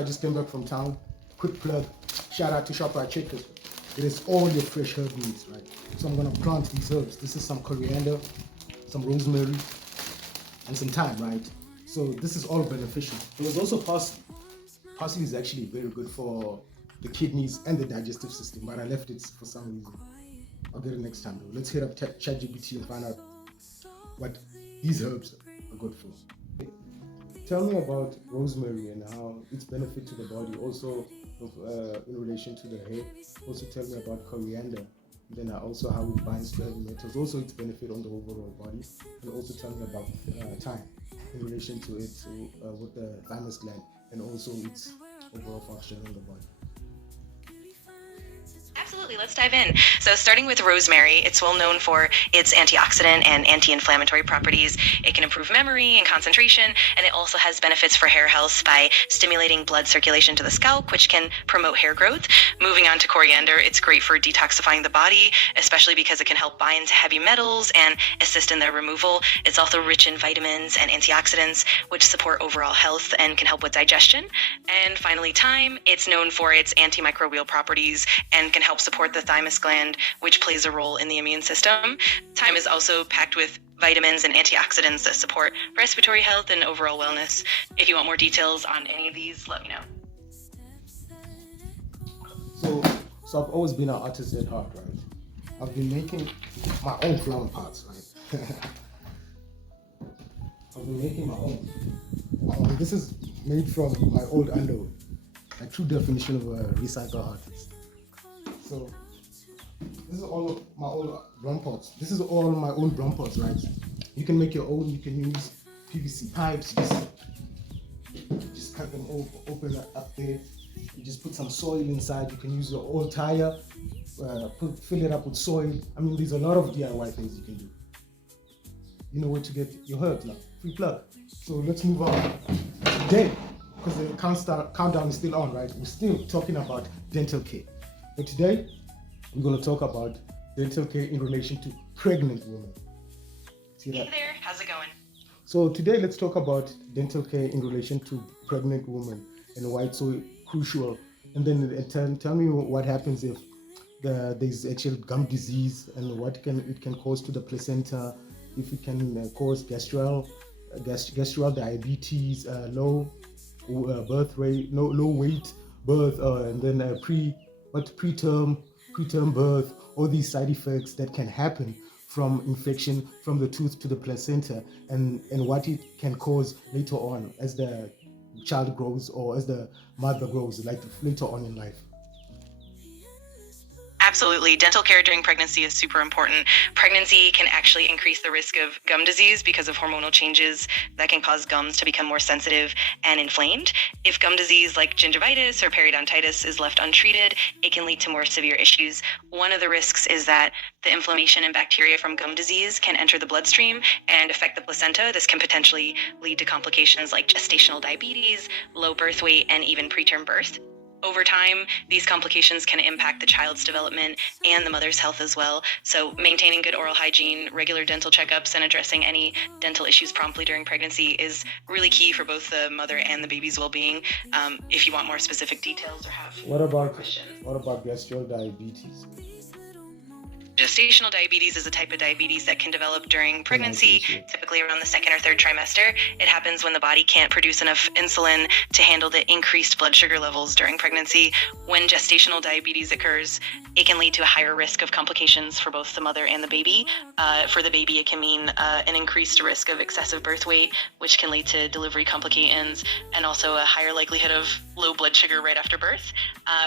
I just came back from town. Quick plug. Shout out to ShopRite Checkers. It is all your fresh herb needs, right? So I'm gonna plant these herbs. This is some coriander, some rosemary, and some thyme, right? So this is all beneficial. There was also parsley. Parsley is actually very good for the kidneys and the digestive system, but I left it for some reason. I'll get it next time though. Let's hit up ChatGPT and find out what these herbs are good for. Tell me about rosemary and how its benefit to the body, also in relation to the hair. Also tell me about coriander, then also how it binds to heavy metals, also its benefit on the overall body, and also tell me about thyme in relation to it with the thymus gland and also its overall function on the body. Absolutely, let's dive in. So starting with rosemary, it's well known for its antioxidant and anti-inflammatory properties. It can improve memory and concentration, and it also has benefits for hair health by stimulating blood circulation to the scalp, which can promote hair growth. Moving on to coriander, it's great for detoxifying the body, especially because it can help bind to heavy metals and assist in their removal. It's also rich in vitamins and antioxidants, which support overall health and can help with digestion. And finally, thyme. It's known for its antimicrobial properties and can help support the thymus gland, which plays a role in the immune system. Thyme is also packed with vitamins and antioxidants that support respiratory health and overall wellness. If you want more details on any of these, let me know. So I've always been an artist at heart, right? I've been making my own flower pots, right? I've been making my own. This is made from my old underwear, a true definition of a recycle artist. So this is all of my old drum pots. This is all my own drum pots, right? You can make your own. You can use PVC pipes. Just cut them open up there. You just put some soil inside. You can use your old tire. Fill it up with soil. I mean, there's a lot of DIY things you can do. You know where to get your herbs now. Free plug. So let's move on. Today, because the countdown is still on, right? We're still talking about dental care. But today, we're going to talk about dental care in relation to pregnant women. See that? Hey there, how's it going? So today, let's talk about dental care in relation to pregnant women and why it's so crucial. And then tell me what happens if there's actual gum disease and what it can cause to the placenta, if it can cause gastral diabetes, low birth rate, low weight birth, and then preterm birth, all these side effects that can happen from infection from the tooth to the placenta, and what it can cause later on as the child grows or as the mother grows, like later on in life. Absolutely. Dental care during pregnancy is super important. Pregnancy can actually increase the risk of gum disease because of hormonal changes that can cause gums to become more sensitive and inflamed. If gum disease like gingivitis or periodontitis is left untreated, it can lead to more severe issues. One of the risks is that the inflammation and bacteria from gum disease can enter the bloodstream and affect the placenta. This can potentially lead to complications like gestational diabetes, low birth weight, and even preterm birth. Over time, these complications can impact the child's development and the mother's health as well. So maintaining good oral hygiene, regular dental checkups, and addressing any dental issues promptly during pregnancy is really key for both the mother and the baby's well-being. If you want more specific details or have more questions. What about gastral diabetes? Gestational diabetes is a type of diabetes that can develop during pregnancy, typically around the second or third trimester. It happens when the body can't produce enough insulin to handle the increased blood sugar levels during pregnancy. When gestational diabetes occurs, it can lead to a higher risk of complications for both the mother and the baby. For the baby, it can mean an increased risk of excessive birth weight, which can lead to delivery complications, and also a higher likelihood of low blood sugar right after birth.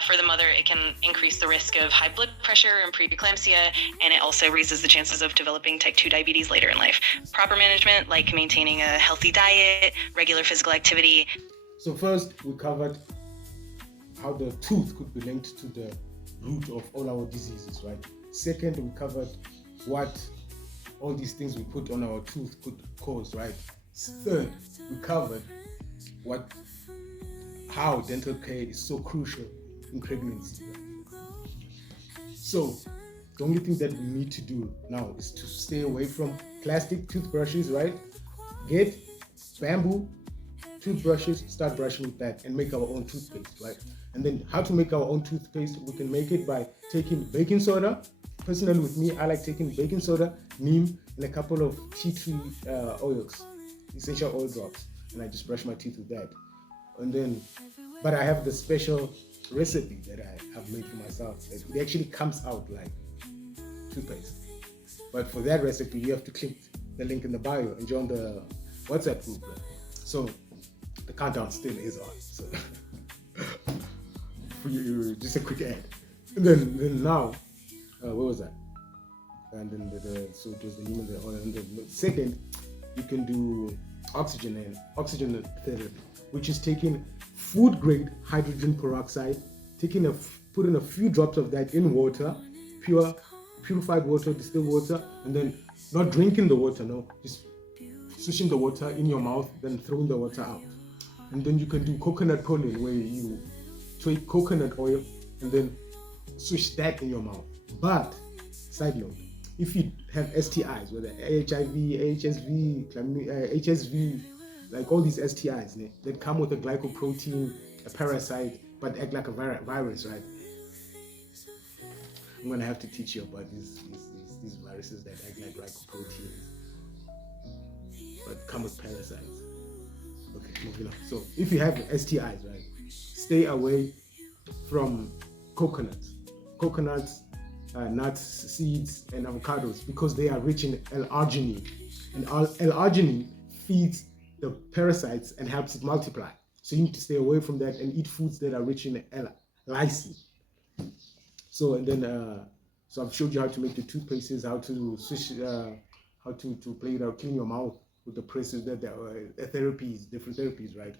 For the mother, it can increase the risk of high blood pressure and preeclampsia, and it also raises the chances of developing type 2 diabetes later in life. Proper management, like maintaining a healthy diet, regular physical activity. So first, we covered how the tooth could be linked to the root of all our diseases, right? Second, we covered what all these things we put on our tooth could cause, right? Third, we covered how dental care is so crucial in pregnancy. So the only thing that we need to do now is to stay away from plastic toothbrushes, right? Get bamboo toothbrushes, start brushing with that and make our own toothpaste, right? And then how to make our own toothpaste? We can make it by taking baking soda. Personally, with me, I like taking baking soda, neem, and a couple of tea tree oils, essential oil drops, and I just brush my teeth with that. And then, but I have the special recipe that I have made for myself. It actually comes out like toothpaste. But for that recipe, you have to click the link in the bio and join the WhatsApp group. So the countdown still is on. So for you, just a quick ad. And then now, where was that? And then so it was the neem and the oil. And the second, you can do oxygen therapy, which is taking food grade hydrogen peroxide, putting a few drops of that in water, purified water, distilled water, and then not drinking the water, no, just swishing the water in your mouth, then throwing the water out. And then you can do coconut pollen, where you take coconut oil and then swish that in your mouth. But side note, if you have STIs, whether HIV, HSV, like all these STIs, that come with a glycoprotein, a parasite, but act like a virus, right? I'm gonna have to teach you about these viruses that act like glycoproteins, but come with parasites. Okay, moving on. So if you have STIs, right, stay away from coconuts, nuts, seeds, and avocados, because they are rich in L-arginine, and L-arginine feeds the parasites and helps it multiply. So you need to stay away from that and eat foods that are rich in lysine. So and then so I've showed you how to make the toothpastes, how to swish, how to play it out, clean your mouth with the presses, that there are therapies, different therapies, right?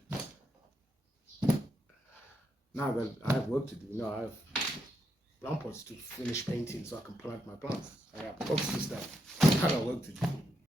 Now that I have work to do, I have plant pots to finish painting so I can plant my plants. I have books to stuff. I got work to do.